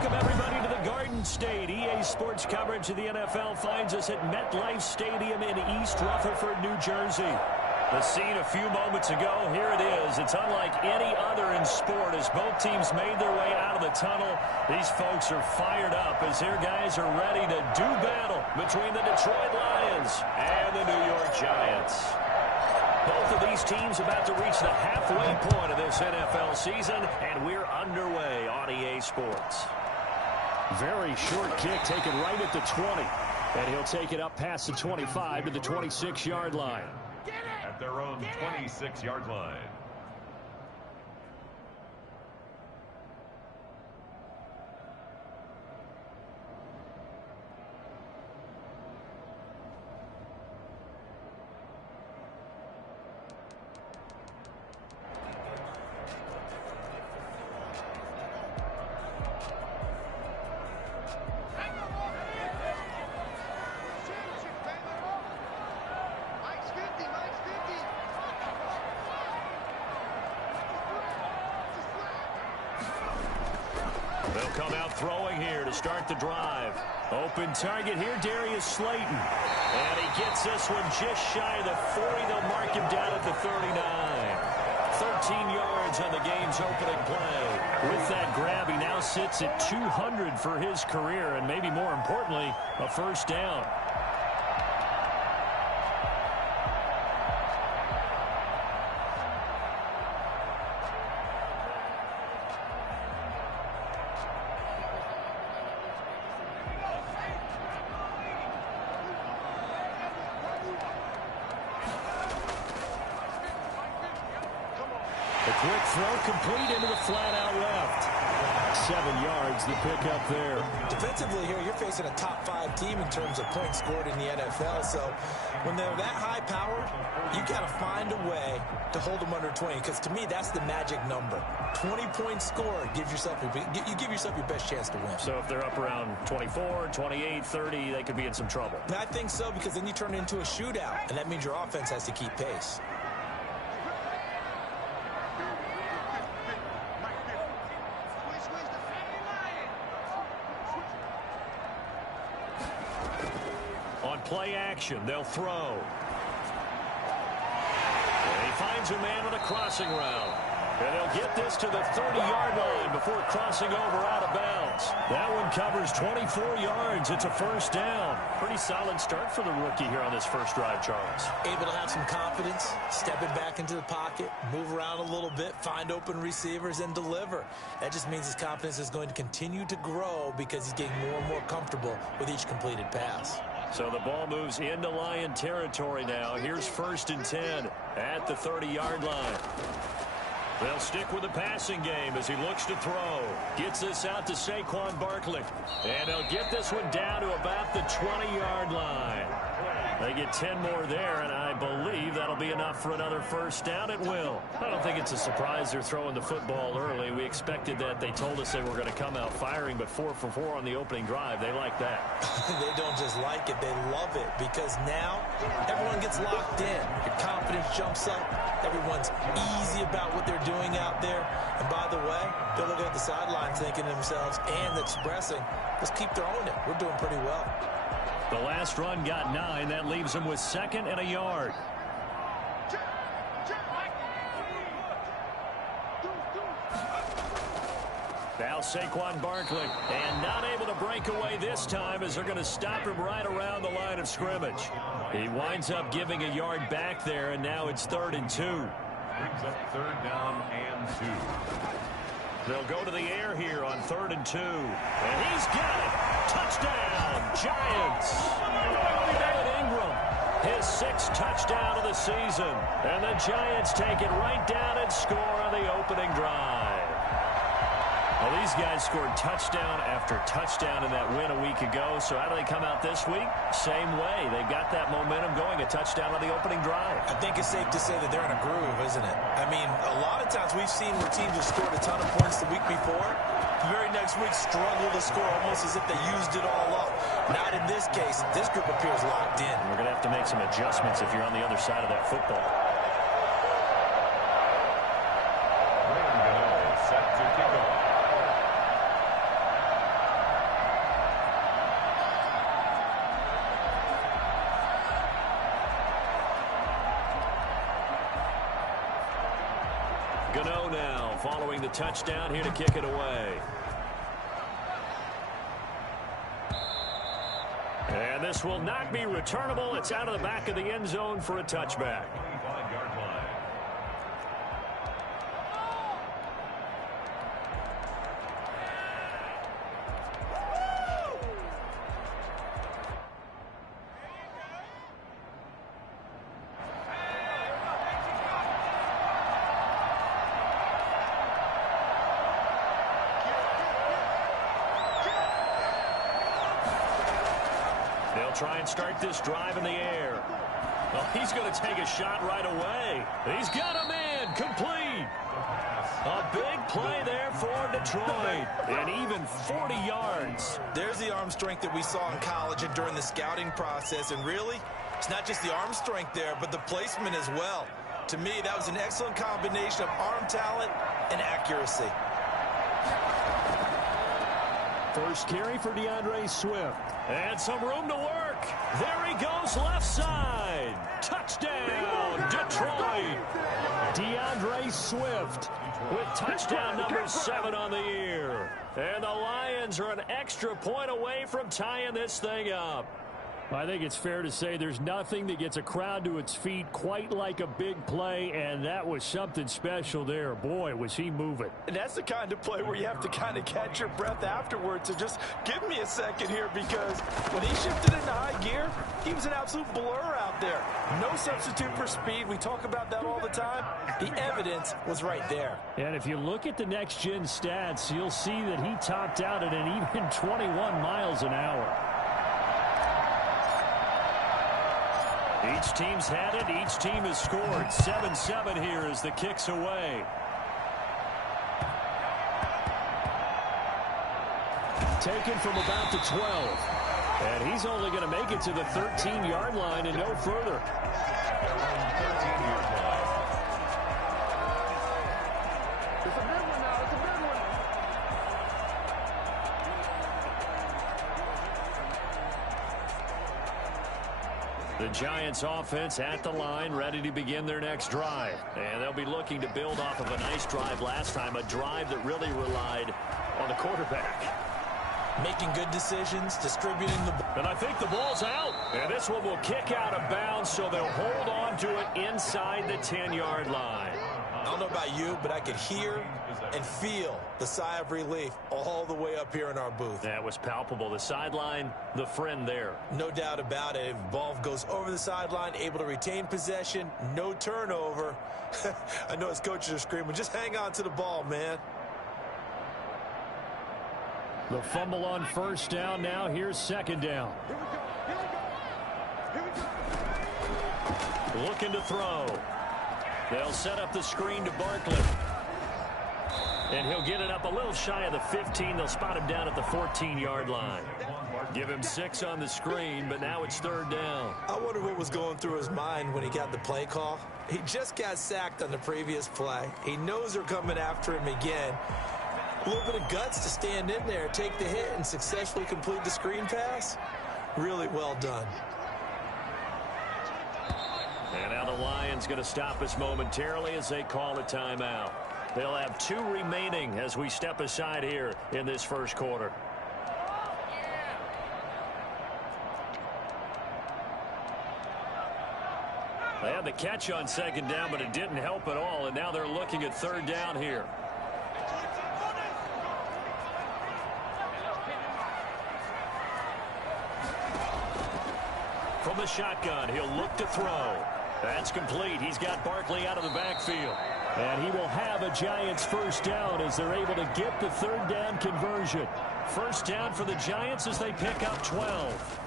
Welcome, everybody, to the Garden State. EA Sports coverage of the NFL finds us at MetLife Stadium in East Rutherford, New Jersey. The scene a few moments ago, here it is. It's unlike any other in sport as both teams made their way out of the tunnel. These folks are fired up as their guys are ready to do battle between the Detroit Lions and the New York Giants. Both of these teams about to reach the halfway point of this NFL season, and we're underway on EA Sports. Very short kick taken right at the 20. And he'll take it up past the 25 to the 26-yard line. At their own 26-yard line. They'll come out throwing here to start the drive. Open target here, Darius Slayton. And he gets this one just shy of the 40. They'll mark him down at the 39. 13 yards on the game's opening play. With that grab, he now sits at 200 for his career, and maybe more importantly, a first down. The quick throw complete into the flat-out left. 7 yards, the pickup there. Defensively here, you're facing a top-5 team in terms of points scored in the NFL. So when they're that high-powered, you got to find a way to hold them under 20. Because to me, that's the magic number. 20 points scored, you give yourself your best chance to win. So if they're up around 24, 28, 30, they could be in some trouble. And I think so, because then you turn it into a shootout, and that means your offense has to keep pace. Play action. They'll throw. And he finds a man on a crossing route. And they'll get this to the 30-yard line before crossing over out of bounds. That one covers 24 yards. It's a first down. Pretty solid start for the rookie here on this first drive, Charles. Able to have some confidence, stepping back into the pocket, move around a little bit, find open receivers, and deliver. That just means his confidence is going to continue to grow because he's getting more and more comfortable with each completed pass. So the ball moves into Lion territory now. Here's 1st and 10 at the 30-yard line. They'll stick with the passing game as he looks to throw. Gets this out to Saquon Barkley. And they'll get this one down to about the 20-yard line. They get 10 more there, and I believe that'll be enough for another first down. It will. I don't think it's a surprise they're throwing the football early. We expected that. They told us they were going to come out firing, but 4 for 4 on the opening drive. They like that. They don't just like it. They love it because now everyone gets locked in. Your confidence jumps up. Everyone's easy about what they're doing out there. And by the way, they're looking at the sideline thinking to themselves and expressing, let's keep throwing it. We're doing pretty well. The last run got 9. That leaves them with 2nd and a yard. Now Saquon Barkley, and not able to break away this time as they're going to stop him right around the line of scrimmage. He winds up giving a yard back there, and now it's 3rd and 2. Brings up 3rd down and 2. They'll go to the air here on 3rd and 2. And he's got it. Touchdown, Giants. Evan Ingram, his 6th touchdown of the season. And the Giants take it right down and score on the opening drive. Well, these guys scored touchdown after touchdown in that win a week ago. So how do they come out this week? Same way. They've got that momentum going, a touchdown on the opening drive. I think it's safe to say that they're in a groove, isn't it? I mean, a lot of times we've seen where teams have scored a ton of points the week before. The very next week struggle to score almost as if they used it all up. Not in this case. This group appears locked in. We're going to have to make some adjustments if you're on the other side of that football. Set to kick off. Cano now following the touchdown here to kick it away. And this will not be returnable. It's out of the back of the end zone for a touchback. 25-yard line. They'll try and start this drive in the air. Well, he's going to take a shot right away. He's got a man complete. A big play there for Detroit. And even 40 yards. There's the arm strength that we saw in college and during the scouting process. And really, it's not just the arm strength there, but the placement as well. To me, that was an excellent combination of arm talent and accuracy. First carry for DeAndre Swift. And some room to work. There he goes left side. Touchdown, Detroit. DeAndre Swift with touchdown number 7 on the year. And the Lions are an extra point away from tying this thing up. I think it's fair to say there's nothing that gets a crowd to its feet quite like a big play, and that was something special there. Boy, was he moving. And that's the kind of play where you have to kind of catch your breath afterwards. So just give me a second here, because when he shifted into high gear, he was an absolute blur out there. No substitute for speed. We talk about that all the time. The evidence was right there. And if you look at the next-gen stats, you'll see that he topped out at an even 21 miles an hour. Each team's had it. Each team has scored. 7-7 here as the kick's away. Taken from about the 12. And he's only going to make it to the 13-yard line and no further. The Giants offense at the line, ready to begin their next drive. And they'll be looking to build off of a nice drive last time, a drive that really relied on the quarterback. Making good decisions, distributing the ball. And I think the ball's out. And this one will kick out of bounds, so they'll hold on to it inside the 10-yard line. I don't know about you, but I could hear and feel the sigh of relief all the way up here in our booth. That was palpable. The sideline, the friend there. No doubt about it. If the ball goes over the sideline, able to retain possession, no turnover. I know his coaches are screaming, just hang on to the ball, man. The fumble on first down. Now here's second down. Looking to throw. They'll set up the screen to Barkley. And he'll get it up a little shy of the 15. They'll spot him down at the 14-yard line. Give him 6 on the screen, but now it's third down. I wonder what was going through his mind when he got the play call. He just got sacked on the previous play. He knows they're coming after him again. A little bit of guts to stand in there, take the hit, and successfully complete the screen pass. Really well done. And now the Lions going to stop us momentarily as they call a timeout. They'll have 2 remaining as we step aside here in this first quarter. They had the catch on second down, but it didn't help at all, and now they're looking at third down here. From the shotgun, he'll look to throw. That's complete. He's got Barkley out of the backfield. And he will have a Giants first down as they're able to get the third down conversion. First down for the Giants as they pick up 12.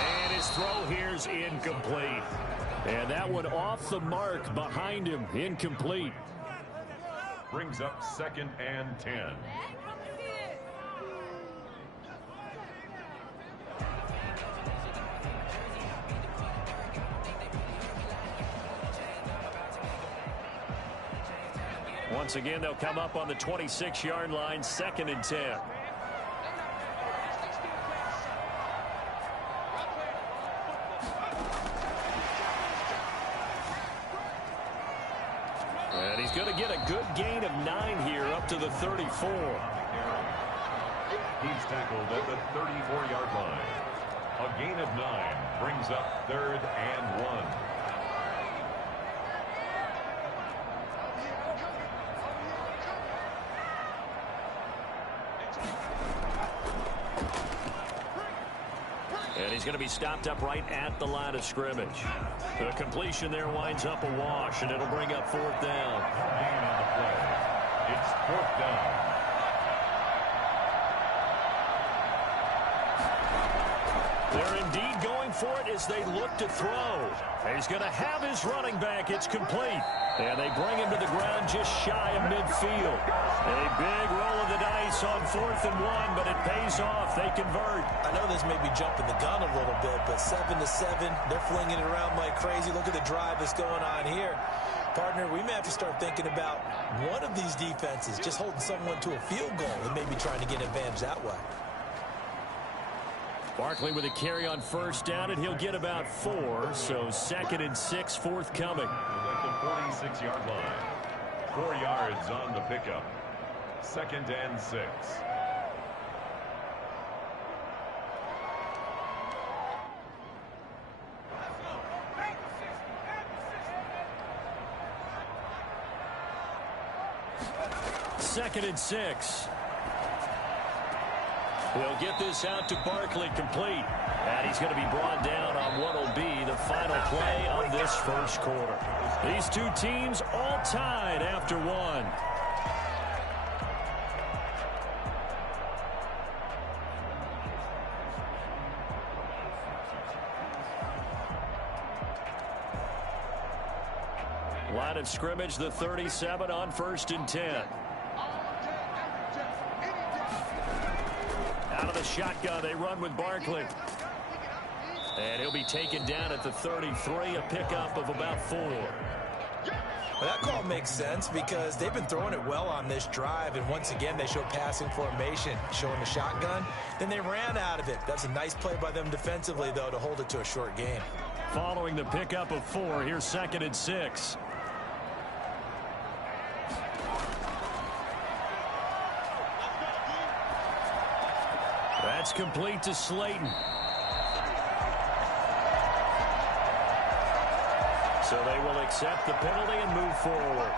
And his throw here's incomplete. And that one off the mark behind him, incomplete. Brings up 2nd and 10. Once again, they'll come up on the 26-yard line, 2nd and 10. And he's going to get a good gain of 9 here up to the 34. He's tackled at the 34-yard line. A gain of 9 brings up 3rd and 1. And he's going to be stopped up right at the line of scrimmage. The completion there winds up a wash, and it'll bring up 4th down. Gain on the play. It's 4th down. They're indeed going for it as they look to throw. He's going to have his running back. It's complete. And they bring him to the ground just shy of midfield. A big roll of the dice on 4th and 1, but it pays off. They convert. I know this may be jumping the gun a little bit, but 7-7, they're flinging it around like crazy. Look at the drive that's going on here. Partner, we may have to start thinking about one of these defenses just holding someone to a field goal and maybe trying to get an advantage that way. Barkley with a carry on 1st down, and he'll get about 4. So 2nd and 6 forthcoming. At the 46-yard line. 4 yards on the pickup. 2nd and 6. Second and 6. He'll get this out to Barkley, complete. And he's going to be brought down on what will be the final play of this first quarter. These two teams all tied after 1. Line of scrimmage, the 37 on 1st and 10. Out of the shotgun, they run with Barkley. And he'll be taken down at the 33, a pickup of about 4. Well, that call makes sense because they've been throwing it well on this drive, and once again they show passing formation, showing the shotgun. Then they ran out of it. That's a nice play by them defensively, though, to hold it to a short game. Following the pickup of 4, here's 2nd and 6. That's complete to Slayton. So they will accept the penalty and move forward.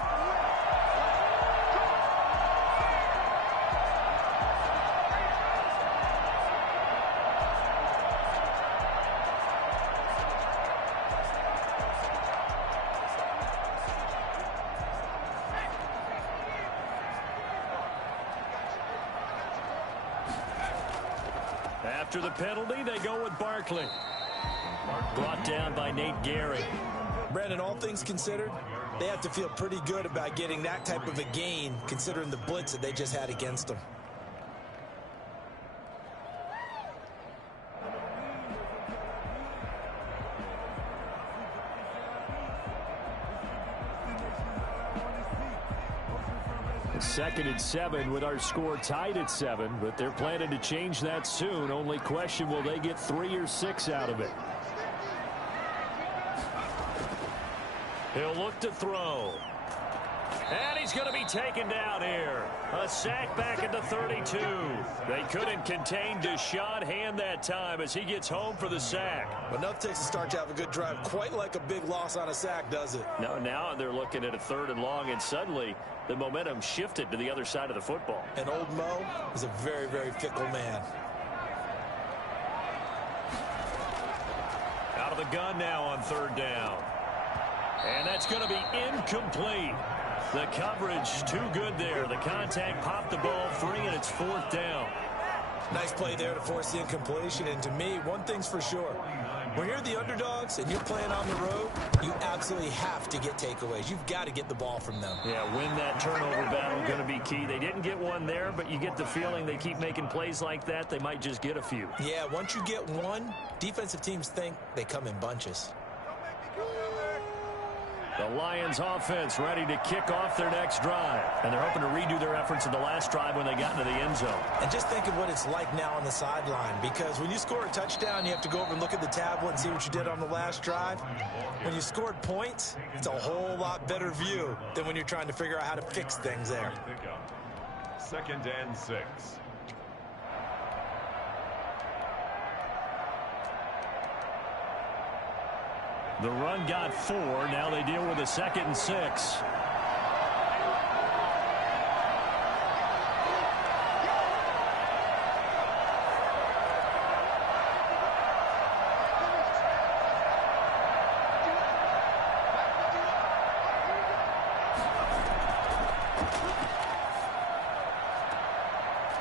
After the penalty, they go with Barkley. Brought down by Nate Gehring. Brandon, all things considered, they have to feel pretty good about getting that type of a gain, considering the blitz that they just had against them. Second and 7 with our score tied at 7, but they're planning to change that soon. Only question, will they get 3 or 6 out of it? He'll look to throw. And he's going to be taken down here. A sack back at the 32. They couldn't contain Deshaun Hand that time as he gets home for the sack. Enough takes a start to have a good drive. Quite like a big loss on a sack, does it? No, now they're looking at a 3rd and long, and suddenly the momentum shifted to the other side of the football. And old Mo is a very, very fickle man. Out of the gun now on 3rd down. And that's going to be incomplete. The coverage too good there. The contact popped the ball free, and it's 4th down. Nice play there to force the incompletion. And to me, one thing's for sure. When you're the underdogs and you're playing on the road, you absolutely have to get takeaways. You've got to get the ball from them. Yeah, win that turnover battle, going to be key. They didn't get one there, but you get the feeling they keep making plays like that, they might just get a few. Yeah, once you get one, defensive teams think they come in bunches. The Lions offense ready to kick off their next drive. And they're hoping to redo their efforts in the last drive when they got into the end zone. And just think of what it's like now on the sideline, because when you score a touchdown, you have to go over and look at the tablet and see what you did on the last drive. When you scored points, it's a whole lot better view than when you're trying to figure out how to fix things there. 2nd and 6. The run got 4. Now they deal with a 2nd and 6.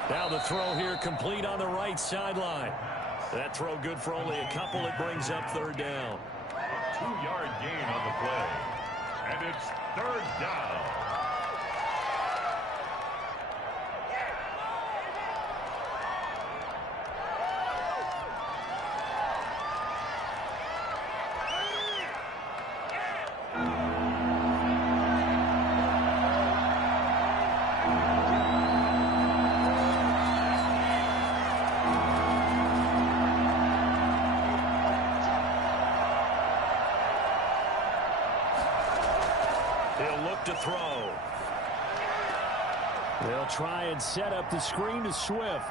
Now the throw here complete on the right sideline. That throw good for only a couple. It brings up 3rd down. 2-yard gain on the play. And it's 3rd down. To throw. They'll try and set up the screen to Swift.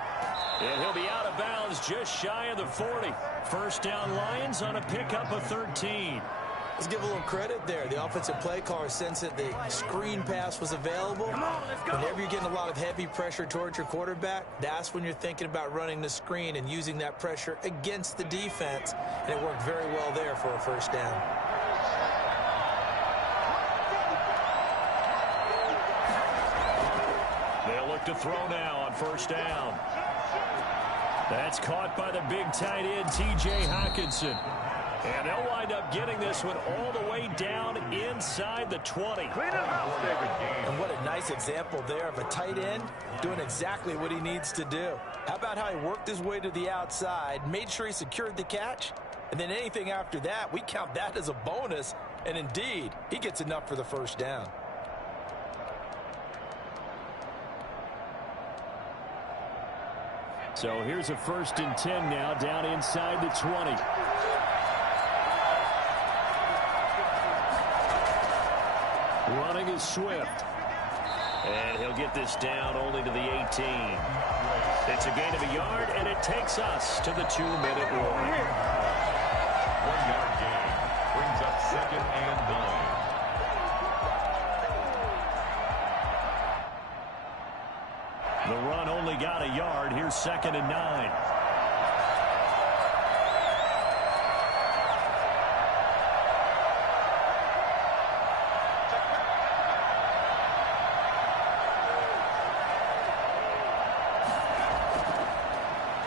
And he'll be out of bounds just shy of the 40. 1st down Lions on a pickup of 13. Let's give a little credit there. The offensive play caller sensed that the screen pass was available. Whenever you're getting a lot of heavy pressure towards your quarterback, that's when you're thinking about running the screen and using that pressure against the defense. And it worked very well there for a 1st down. To throw now on 1st down. That's caught by the big tight end, T.J. Hockenson. And they'll wind up getting this one all the way down inside the 20. And what a nice example there of a tight end doing exactly what he needs to do. How about how he worked his way to the outside, made sure he secured the catch, and then anything after that, we count that as a bonus. And indeed, he gets enough for the 1st down. So here's a 1st and 10 now down inside the 20. Running is Swift. And he'll get this down only to the 18. It's a gain of a yard, and it takes us to the 2-minute warning. 1-yard gain brings up 2nd and 9. The run only got a yard. Here's 2nd and 9.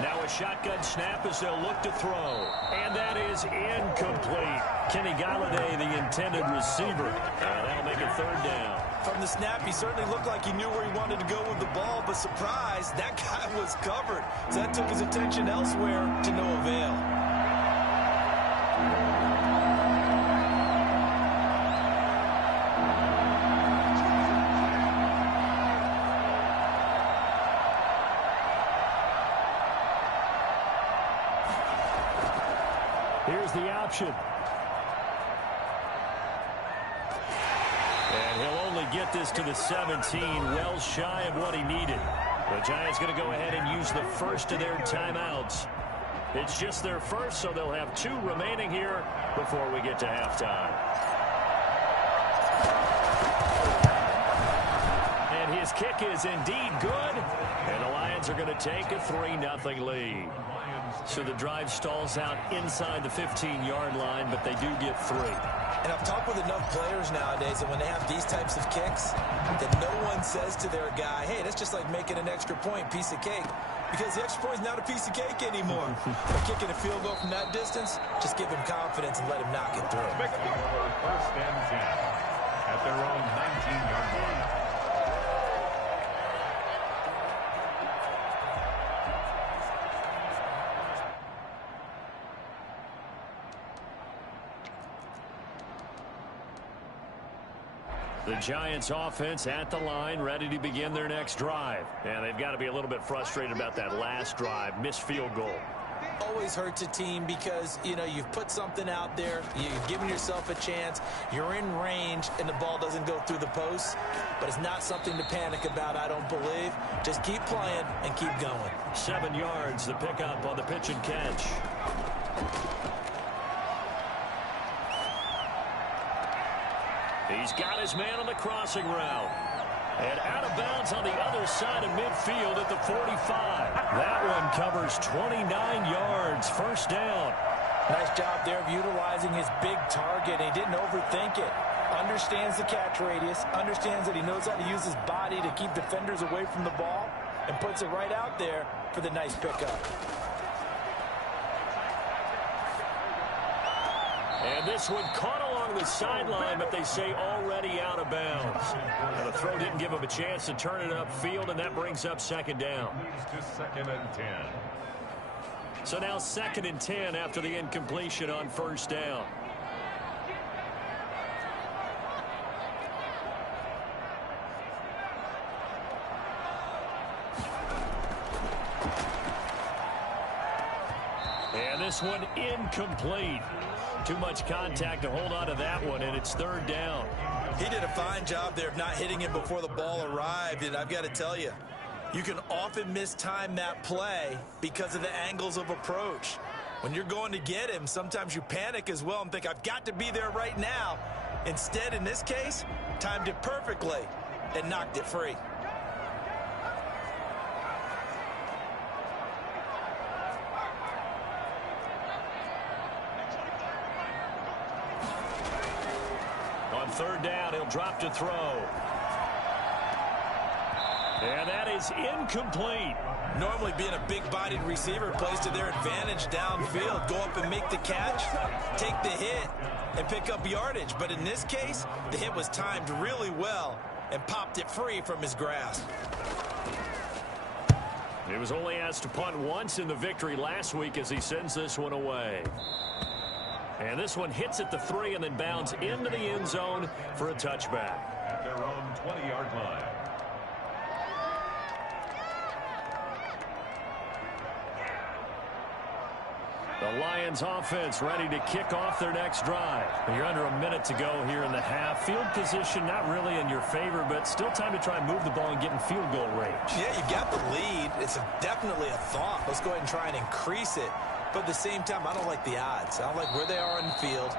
Now a shotgun snap as they'll look to throw. And that is incomplete. Kenny Galladay, the intended receiver. And that'll make it 3rd down. From the snap, he certainly looked like he knew where he wanted to go with the ball, but surprise, that guy was covered. So that took his attention elsewhere to no avail. Here's the option. And he'll only get this to the 17, well shy of what he needed. The Giants going to go ahead and use the 1st of their timeouts. It's just their 1st, so they'll have 2 remaining here before we get to halftime. And his kick is indeed good. And the Lions are going to take a 3-0 lead. So the drive stalls out inside the 15-yard line, but they do get 3. And I've talked with enough players nowadays that when they have these types of kicks, that no one says to their guy, hey, that's just like making an extra point, piece of cake. Because the extra point is not a piece of cake anymore. But kicking a field goal from that distance, just give him confidence and let him knock it through. 1st and 10 at their own 19-yard line. The Giants offense at the line, ready to begin their next drive. And they've got to be a little bit frustrated about that last drive, missed field goal. Always hurts a team because, you know, you've put something out there, you've given yourself a chance, you're in range, and the ball doesn't go through the post. But it's not something to panic about, I don't believe. Just keep playing and keep going. 7 yards, the pickup on the pitch and catch. He's got his man on the crossing route. And out of bounds on the other side of midfield at the 45. That one covers 29 yards, first down. Nice job there of utilizing his big target. He didn't overthink it. Understands the catch radius, understands that he knows how to use his body to keep defenders away from the ball, and puts it right out there for the nice pickup. And this one caught along the sideline, but they say already out of bounds. Now, the throw didn't give him a chance to turn it upfield, and that brings up second down. To 2nd and 10. So now 2nd and 10 after the incompletion on first down. And this one incomplete. Too much contact to hold on to that one, and it's third down. He did a fine job there of not hitting him before the ball arrived, and I've got to tell you, you can often mistime that play because of the angles of approach. When you're going to get him, sometimes you panic as well and think, I've got to be there right now. Instead, in this case, timed it perfectly and knocked it free. On third down, he'll drop to throw. And that is incomplete. Normally being a big-bodied receiver plays to their advantage downfield. Go up and make the catch, take the hit, and pick up yardage. But in this case, the hit was timed really well and popped it free from his grasp. He was only asked to punt once in the victory last week as he sends this one away. And this one hits at the 3 and then bounds into the end zone for a touchback. At their own 20-yard line. The Lions offense ready to kick off their next drive. You're under a minute to go here in the half. Field position not really in your favor, but still time to try and move the ball and get in field goal range. Yeah, you got the lead. It's definitely a thought. Let's go ahead and try and increase it. But at the same time, I don't like the odds. I don't like where they are in the field.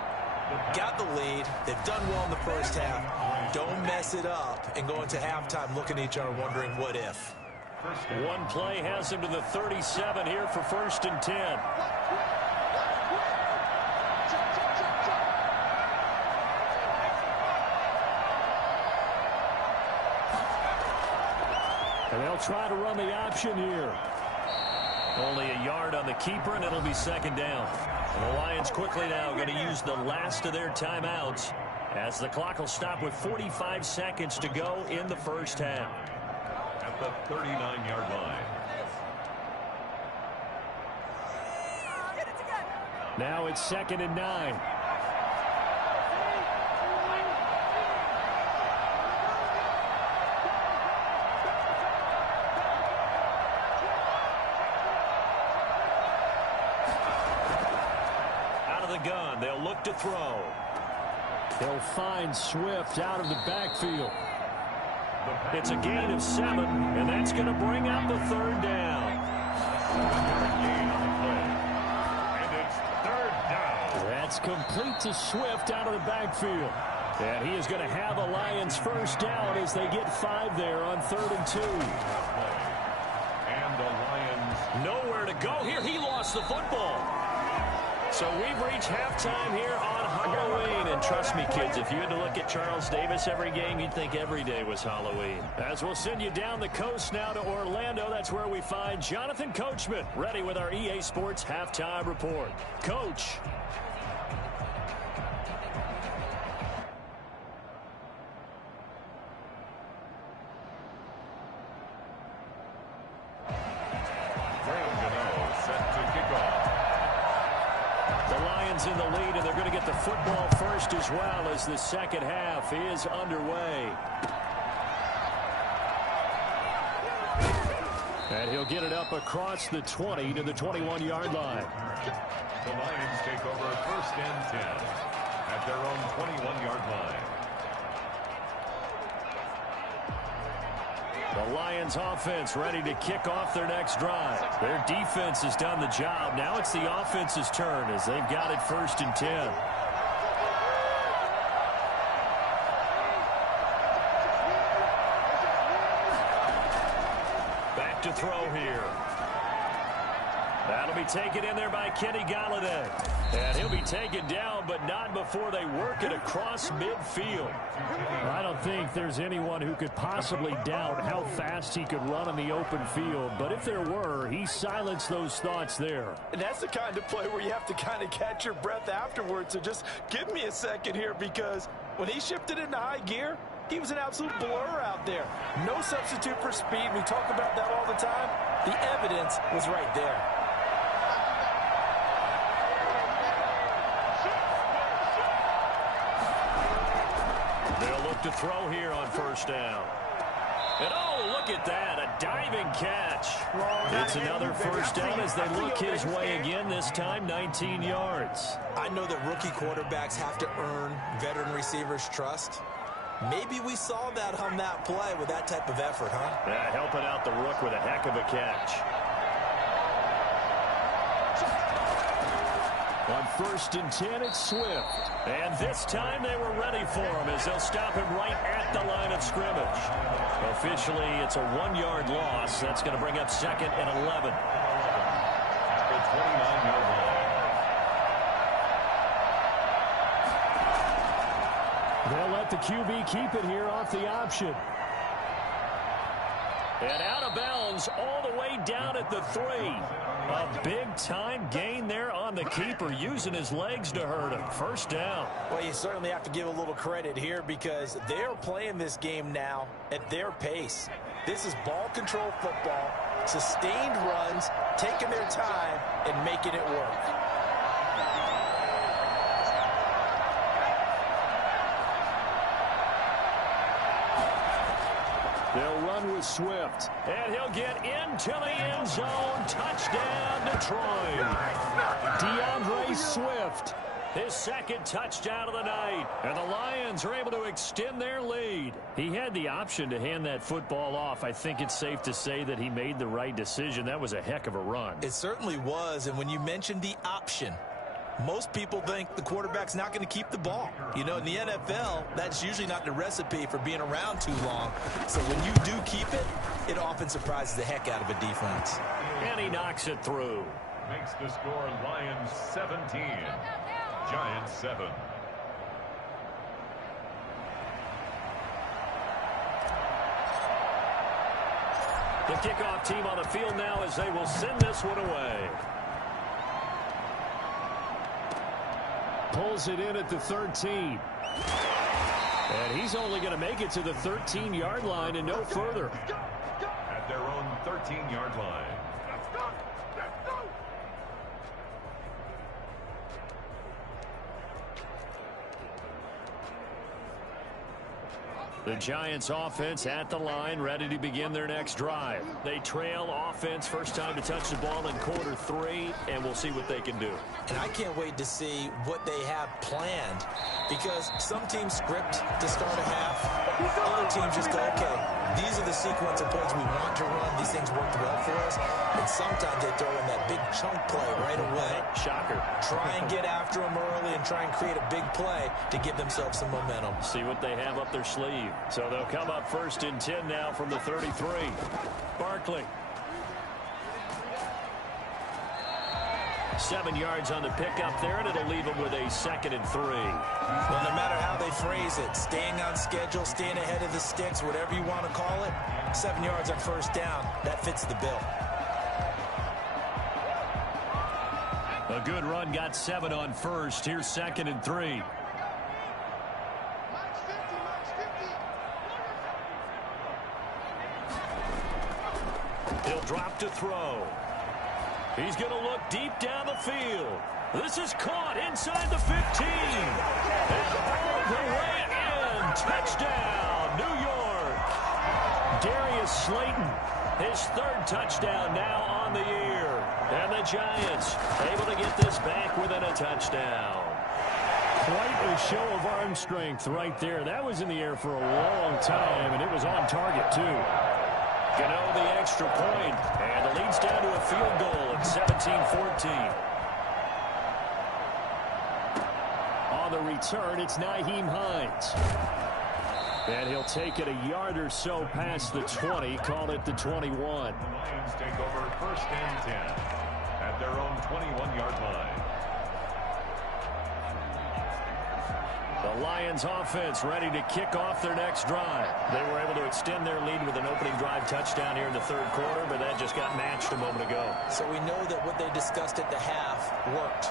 Got the lead. They've done well in the first half. Don't mess it up and go into halftime looking at each other wondering what if. One play has him to the 37 here for 1st and 10. And they'll try to run the option here. Only a yard on the keeper, and it'll be second down. And the Lions quickly now going to use the last of their timeouts as the clock will stop with 45 seconds to go in the first half. At the 39-yard line. Now it's 2nd and 9. Gun. They'll look to throw. They'll find Swift out of the backfield. It's a gain of 7, and that's going to bring up the third down. And it's third down. That's complete to Swift out of the backfield. And he is going to have a Lions first down as they get 5 there on 3rd and 2. And the Lions Nowhere to go here. He lost the football. So we've reached halftime here on Halloween. And trust me, kids, if you had to look at Charles Davis every game, you'd think every day was Halloween. As we'll send you down the coast now to Orlando, that's where we find Jonathan Coachman, ready with our EA Sports Halftime Report. Coach. Lions in the lead, and they're going to get the football first as well as the second half is underway. And he'll get it up across the 20 to the 21-yard line. The Lions take over 1st and 10 at their own 21-yard line. The Lions offense ready to kick off their next drive. Their defense has done the job. Now it's the offense's turn as they've got it 1st and 10. Back to throw here. That'll be taken in there by Kenny Galladay. And he'll be taken down, but not before they work it across midfield. I don't think there's anyone who could possibly doubt how fast he could run on the open field. But if there were, he silenced those thoughts there. And that's the kind of play where you have to kind of catch your breath afterwards. So just give me a second here, because when he shifted into high gear, he was an absolute blur out there. No substitute for speed. We talk about that all the time. The evidence was right there. They'll look to throw here on 1st down. And oh, look at that, a diving catch. It's another 1st down as they look his way again, this time 19 yards. I know that rookie quarterbacks have to earn veteran receivers' trust. Maybe we saw that on that play with that type of effort, huh? Yeah, helping out the rook with a heck of a catch. On 1st and 10, it's Swift. And this time they were ready for him as they'll stop him right at the line of scrimmage. Officially, it's a 1-yard loss. That's going to bring up 2nd and 11. The 29-yard line. They'll let the QB keep it here off the option. And out of bounds all the way down at the 3. A big-time gain there on the keeper, using his legs to hurt him. 1st down. Well, you certainly have to give a little credit here, because they're playing this game now at their pace. This is ball control football, sustained runs, taking their time, and making it work. They'll run with Swift. And he'll get into the end zone. Touchdown, Detroit. DeAndre Swift. His 2nd touchdown of the night. And the Lions are able to extend their lead. He had the option to hand that football off. I think it's safe to say that he made the right decision. That was a heck of a run. It certainly was. And when you mentioned the option, most people think the quarterback's not going to keep the ball. You know, in the NFL, that's usually not the recipe for being around too long. So when you do keep it, it often surprises the heck out of a defense. And he knocks it through. Makes the score Lions 17, Giants 7. The kickoff team on the field now as they will send this one away. Pulls it in at the 13. And he's only going to make it to the 13-yard line and no further. At their own 13-yard line. The Giants offense at the line, ready to begin their next drive. They trail offense, first time to touch the ball in quarter 3, and we'll see what they can do. And I can't wait to see what they have planned, because some teams script to start a half. Other teams just go, okay, these are the sequence of plays we want to run. These things worked well for us. And sometimes they throw in that big chunk play right away. Shocker. Try and get after them early and try and create a big play to give themselves some momentum. See what they have up their sleeve. So they'll come up 1st and 10 now from the 33. Barkley. 7 yards on the pickup there, and it'll leave them with a 2nd and 3. Well, no matter how they phrase it, staying on schedule, staying ahead of the sticks, whatever you want to call it, 7 yards on 1st down, that fits the bill. A good run, got 7 on 1st. Here's 2nd and 3. He'll drop to throw. He's going to look deep down the field. This is caught inside the 15. And all the way in. Touchdown, New York. Darius Slayton, his third touchdown now on the year. And the Giants able to get this back within a touchdown. Quite a show of arm strength right there. That was in the air for a long time, and it was on target, too. Gano the extra point, and the lead's down to a field goal at 17-14. On the return, it's Nyheim Hines. And he'll take it a yard or so past the 20, call it the 21. The Lions take over first and 10 at their own 21-yard line. The Lions offense ready to kick off their next drive. They were able to extend their lead with an opening drive touchdown here in the third quarter, but that just got matched a moment ago. So we know that what they discussed at the half worked.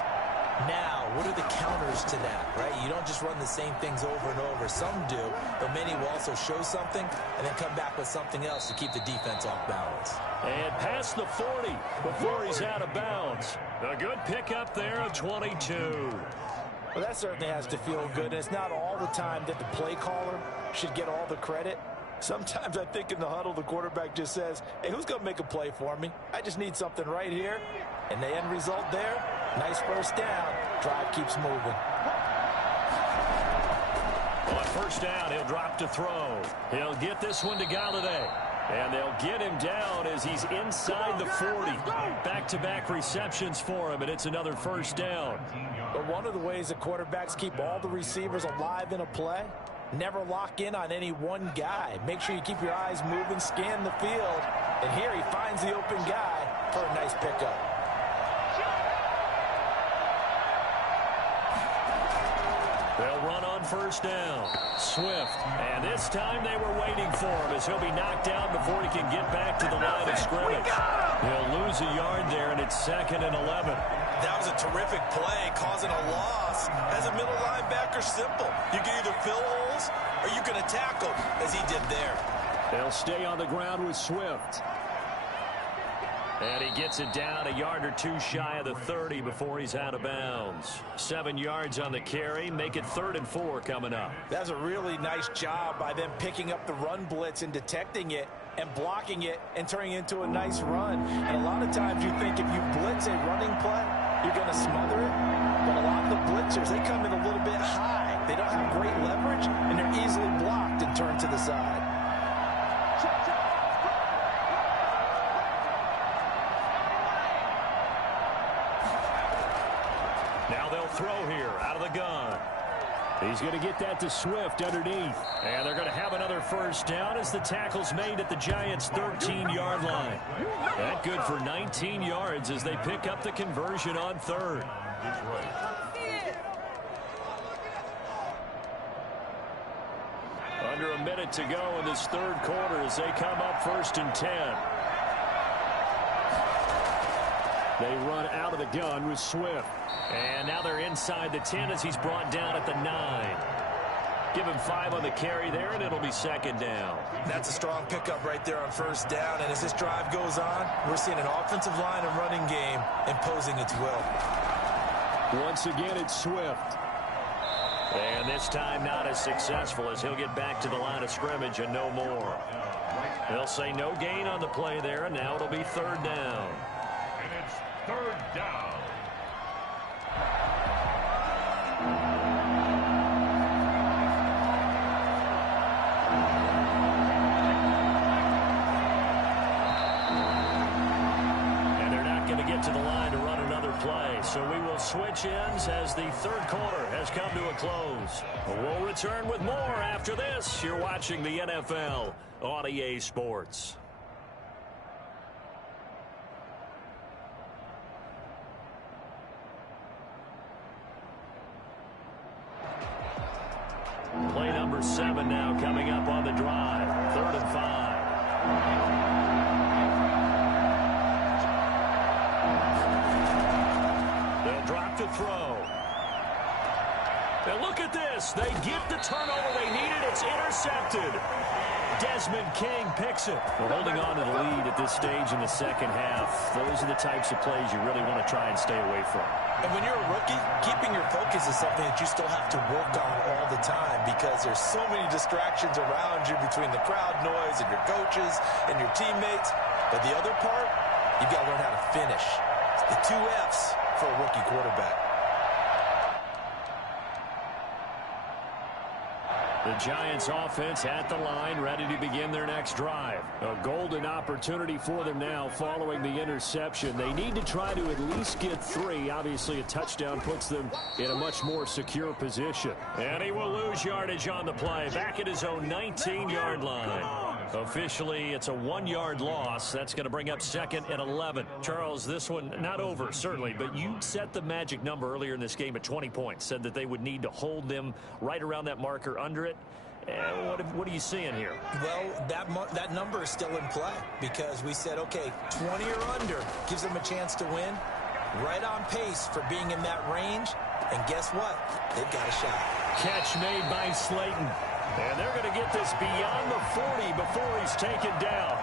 Now, what are the counters to that, right? You don't just run the same things over and over. Some do, but many will also show something and then come back with something else to keep the defense off balance. And past the 40 before he's out of bounds. A good pickup there of 22. Well, that certainly has to feel good. And it's not all the time that the play caller should get all the credit. Sometimes I think in the huddle, the quarterback just says, hey, who's going to make a play for me? I just need something right here. And the end result there, nice first down. Drive keeps moving. On first down, he'll drop to throw. He'll get this one to Galladay. And they'll get him down as he's inside the 40. Back-to-back receptions for him, and it's another first down. But one of the ways the quarterbacks keep all the receivers alive in a play, never lock in on any one guy. Make sure you keep your eyes moving, scan the field. And here he finds the open guy for a nice pickup. They'll run on first down. Swift. And this time they were waiting for him as he'll be knocked down before he can get back to the line of scrimmage. He'll lose a yard there, and it's 2nd and 11. That was a terrific play, causing a loss. As a middle linebacker, simple. You can either fill holes or you can attack them, as he did there. They'll stay on the ground with Swift. And he gets it down a yard or two shy of the 30 before he's out of bounds. 7 yards on the carry. Make it 3rd and 4 coming up. That's a really nice job by them picking up the run blitz and detecting it and blocking it and turning it into a nice run. And a lot of times you think if you blitz a running play, you're going to smother it. But a lot of the blitzers, they come in a little bit high. They don't have great leverage, and they're easily blocked and turned to the side. Now they'll throw here out of the gun. He's going to get that to Swift underneath. And they're going to have another first down as the tackle's made at the Giants' 13-yard line. That good for 19 yards as they pick up the conversion on 3rd. Under a minute to go in this 3rd quarter as they come up 1st and 10. They run out of the gun with Swift. And now they're inside the 10 as he's brought down at the 9. Give him 5 on the carry there, and it'll be 2nd down. That's a strong pickup right there on first down. And as this drive goes on, we're seeing an offensive line and running game imposing its will. Once again, it's Swift. And this time not as successful as he'll get back to the line of scrimmage and no more. They'll say no gain on the play there, and now it'll be 3rd down. And it's 3rd down. And they're not going to get to the line to run another play. So we will switch ends as the 3rd quarter has come to a close. We'll return with more after this. You're watching the NFL on EA Sports. Play number 7 now coming up on the drive. 3rd and 5. They'll drop to throw. And look at this. They get the turnover they needed. It's intercepted. Desmond King picks it. Well, holding on to the lead at this stage in the second half, those are the types of plays you really want to try and stay away from. And when you're a rookie, keeping your focus is something that you still have to work on all the time because there's so many distractions around you between the crowd noise and your coaches and your teammates. But the other part, you've got to learn how to finish. It's the 2 F's for a rookie quarterback. The Giants offense at the line, ready to begin their next drive. A golden opportunity for them now following the interception. They need to try to at least get 3. Obviously, a touchdown puts them in a much more secure position. And he will lose yardage on the play, back at his own 19-yard line. Officially, it's a 1-yard loss. That's going to bring up 2nd and 11. Charles, this one not over, certainly, but you set the magic number earlier in this game at 20 points, said that they would need to hold them right around that marker under it. What are you seeing here? Well, that number is still in play because we said, okay, 20 or under gives them a chance to win. Right on pace for being in that range. And guess what? They've got a shot. Catch made by Slayton. And they're going to get this beyond the 40 before he's taken down.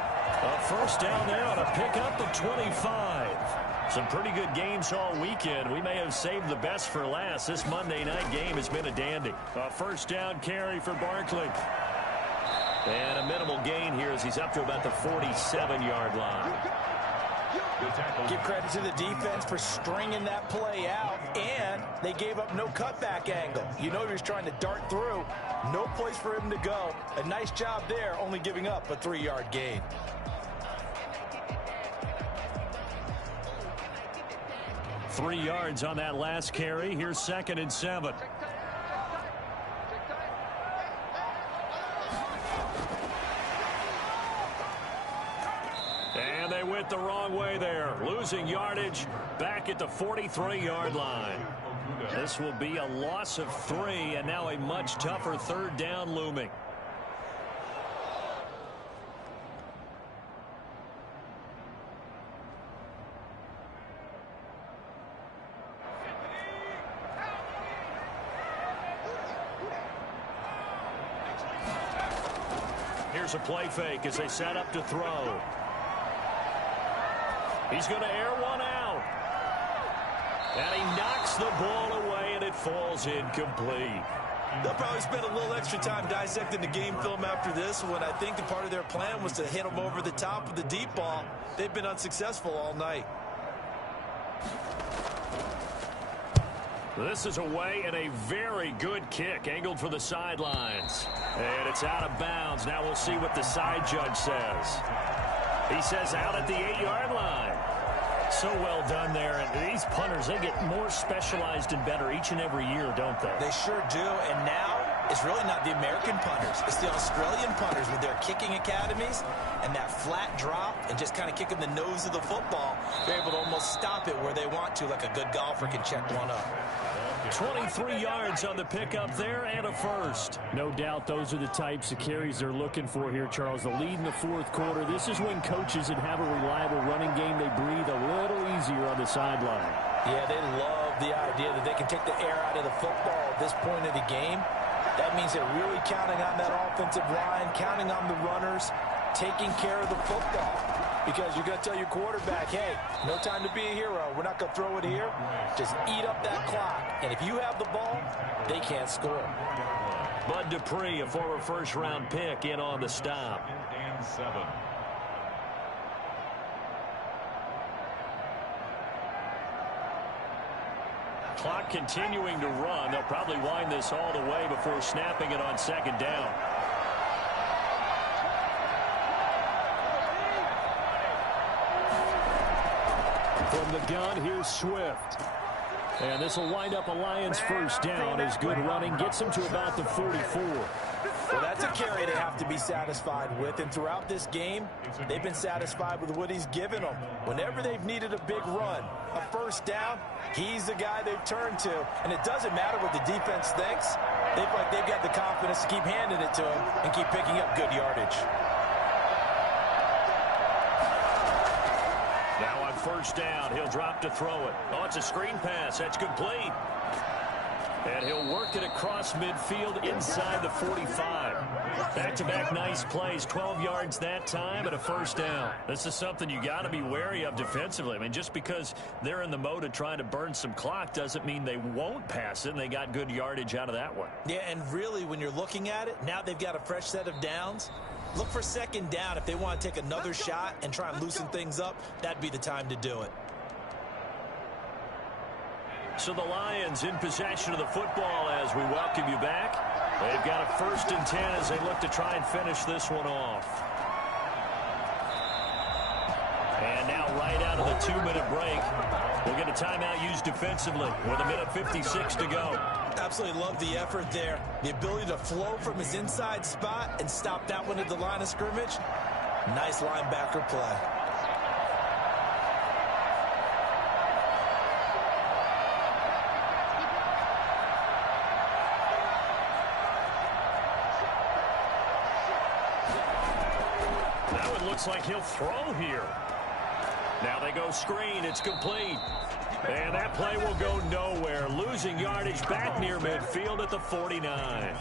A first down there on a pickup at 25. Some pretty good games all weekend. We may have saved the best for last. This Monday night game has been a dandy. A first down carry for Barkley. And a minimal gain here as he's up to about the 47-yard line. Give credit to the defense for stringing that play out, and they gave up no cutback angle. You know he was trying to dart through. No place for him to go. A nice job there, only giving up a 3-yard gain. Three yards on that last carry. Here's 2nd and 7. And they went the wrong way there. Losing yardage back at the 43-yard line. This will be a loss of 3, and now a much tougher 3rd down looming. Here's a play fake as they set up to throw. He's going to air one out. And he knocks the ball away, and it falls incomplete. They'll probably spend a little extra time dissecting the game film after this one. I think the part of their plan was to hit them over the top with the deep ball. They've been unsuccessful all night. This is away and a very good kick angled for the sidelines. And it's out of bounds. Now we'll see what the side judge says. He says out at the 8-yard line. So well done there. And these punters, they get more specialized and better each and every year, don't they? They sure do. And now it's really not the American punters. It's the Australian punters with their kicking academies and that flat drop and just kind of kicking the nose of the football. They're able to almost stop it where they want to, like a good golfer can check one up. 23 yards on the pickup there and a first. No doubt those are the types of carries they're looking for here, Charles. The lead in the 4th quarter. This is when coaches that have a reliable running game, they breathe a little easier on the sideline. Yeah, they love the idea that they can take the air out of the football at this point of the game. That means they're really counting on that offensive line, counting on the runners, taking care of the football. Because you're going to tell your quarterback, hey, no time to be a hero. We're not going to throw it here. Just eat up that clock. And if you have the ball, they can't score. Bud Dupree, a former first-round pick, in on the stop. And 7. Clock continuing to run. They'll probably wind this all the way before snapping it on 2nd down. From the gun, here's Swift. And this will wind up a Lions first down as good running gets them to about the 44. Well, that's a carry they have to be satisfied with. And throughout this game, they've been satisfied with what he's given them. Whenever they've needed a big run, a first down, he's the guy they've turned to. And it doesn't matter what the defense thinks. They feel like they've got the confidence to keep handing it to him and keep picking up good yardage. Now on first down, he'll drop to throw it. Oh, it's a screen pass. That's complete. And he'll work it across midfield inside the 45. Back-to-back nice plays, 12 yards that time and a first down. This is something you got to be wary of defensively. I mean, just because they're in the mode of trying to burn some clock doesn't mean they won't pass it, and they got good yardage out of that one. Yeah, and really, when you're looking at it, now they've got a fresh set of downs. Look for second down. If they want to take another shot and try and loosen things up, that'd be the time to do it. So the Lions in possession of the football as we welcome you back. They've got a 1st and 10 as they look to try and finish this one off. And now right out of the 2-minute break, we'll get a timeout used defensively with 1:56 to go. Absolutely love the effort there. The ability to flow from his inside spot and stop that one at the line of scrimmage. Nice linebacker play. Looks like he'll throw here. Now they go screen. It's complete. And that play will go nowhere. Losing yardage back near midfield at the 49.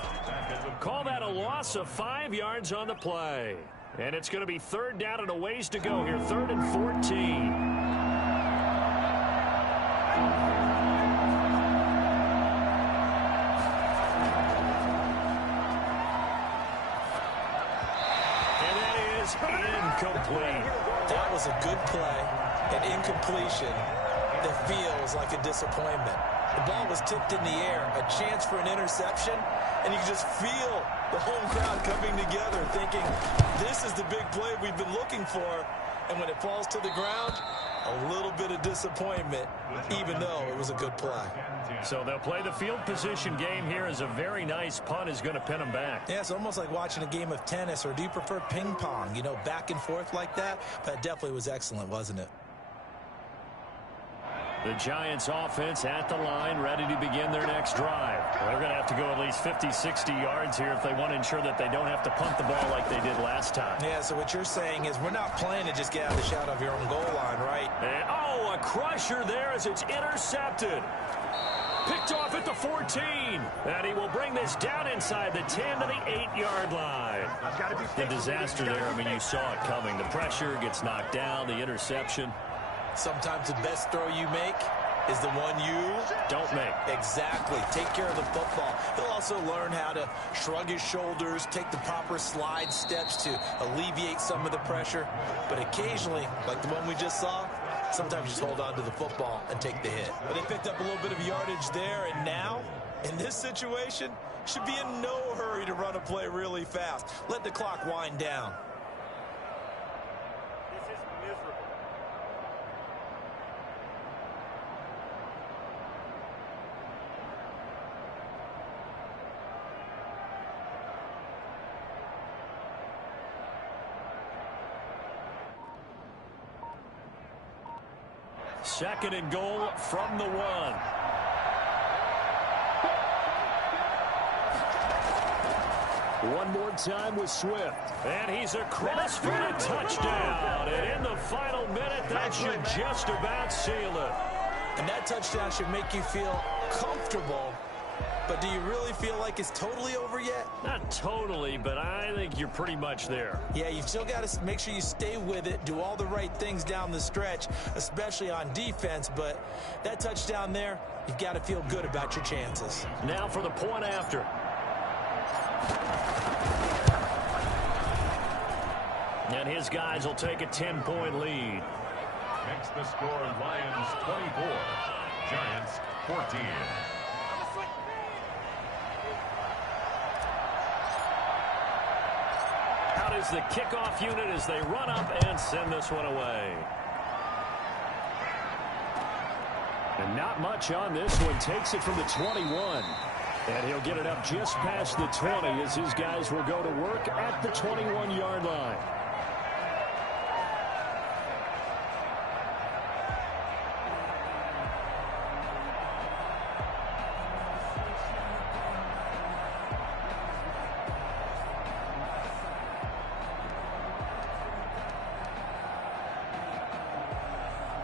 Call that a loss of 5 yards on the play. And it's going to be 3rd down and a ways to go here. 3rd and 14. Incomplete. That was a good play. An incompletion that feels like a disappointment. The ball was tipped in the air, a chance for an interception, and you can just feel the home crowd coming together thinking, this is the big play we've been looking for. And when it falls to the ground, a little bit of disappointment, even though it was a good play. So they'll play the field position game here as a very nice punt is going to pin them back. Yeah, it's almost like watching a game of tennis, or do you prefer ping pong? You know, back and forth like that? That definitely was excellent, wasn't it? The Giants offense at the line, ready to begin their next drive. They're going to have to go at least 50, 60 yards here if they want to ensure that they don't have to punt the ball like they did last time. Yeah, so what you're saying is we're not playing to just get out of the shot of your own goal line, right? And, oh, a crusher there as it's intercepted. Picked off at the 14. And he will bring this down inside the 10 to the 8-yard line. The disaster there, I mean, you saw it coming. The pressure gets knocked down, the interception. Sometimes the best throw you make is the one you don't make. Exactly. Take care of the football. He'll also learn how to shrug his shoulders, take the proper slide steps to alleviate some of the pressure. But occasionally, like the one we just saw, sometimes just hold on to the football and take the hit. But they picked up a little bit of yardage there, and now, in this situation, should be in no hurry to run a play really fast. Let the clock wind down. Second and goal from the 1. One more time with Swift. And he's across for a touchdown. And in the final minute, that should just about seal it. And that touchdown should make you feel comfortable. But do you really feel like it's totally over yet? Not totally, but I think you're pretty much there. Yeah, you've still got to make sure you stay with it, do all the right things down the stretch, especially on defense. But that touchdown there, you've got to feel good about your chances. Now for the point after. And his guys will take a 10-point lead. Makes the score Lions 24, Giants 14. Out is the kickoff unit as they run up and send this one away. And not much on this one. Takes it from the 21. And he'll get it up just past the 20 as his guys will go to work at the 21-yard line.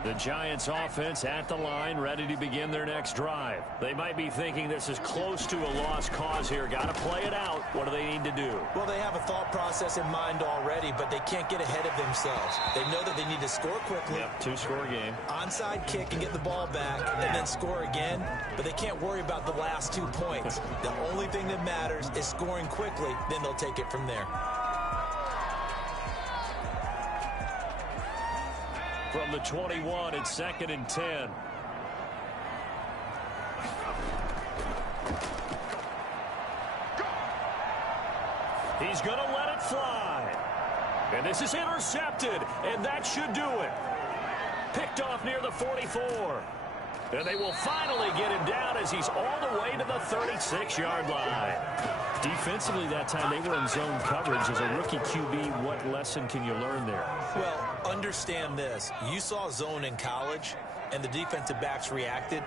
The Giants offense at the line, ready to begin their next drive. They might be thinking this is close to a lost cause here. Got to play it out. What do they need to do? Well, they have a thought process in mind already, but they can't get ahead of themselves. They know that they need to score quickly. Yep, two-score game. Onside kick and get the ball back and then score again, but they can't worry about the last 2 points. The only thing that matters is scoring quickly, then they'll take it from there. From the 21, it's 2nd and 10. He's going to let it fly. And this is intercepted, and that should do it. Picked off near the 44. And they will finally get him down as he's all the way to the 36-yard line. Defensively that time, they were in zone coverage. As a rookie QB, what lesson can you learn there? Well, understand this. You saw zone in college, and the defensive backs reacted,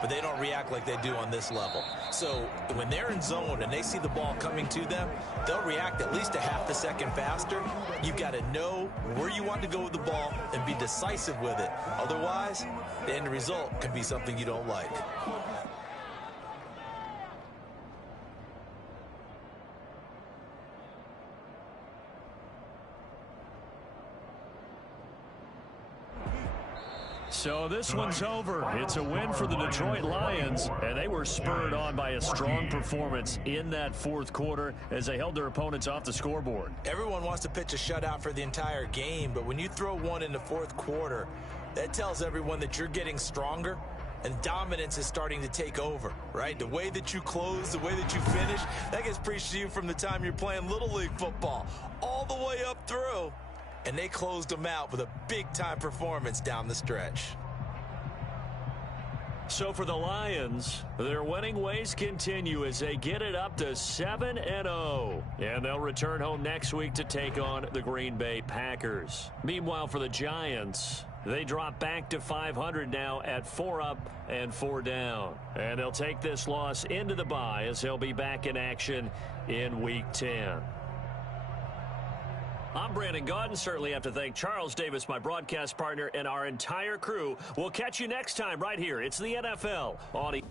but they don't react like they do on this level. So when they're in zone and they see the ball coming to them, they'll react at least a half a second faster. You've got to know where you want to go with the ball and be decisive with it. Otherwise, the end result can be something you don't like. So this one's over. It's a win for the Detroit Lions, and they were spurred on by a strong performance in that fourth quarter as they held their opponents off the scoreboard. Everyone wants to pitch a shutout for the entire game, but when you throw one in the fourth quarter, that tells everyone that you're getting stronger and dominance is starting to take over, right? The way that you close, the way that you finish, that gets preached to you from the time you're playing Little League football all the way up through. And they closed them out with a big-time performance down the stretch. So for the Lions, their winning ways continue as they get it up to 7-0. And they'll return home next week to take on the Green Bay Packers. Meanwhile, for the Giants, they drop back to 500 now at 4 up and 4 down. And they'll take this loss into the bye as they'll be back in action in Week 10. I'm Brandon Gaudin. Certainly have to thank Charles Davis, my broadcast partner, and our entire crew. We'll catch you next time right here. It's the NFL on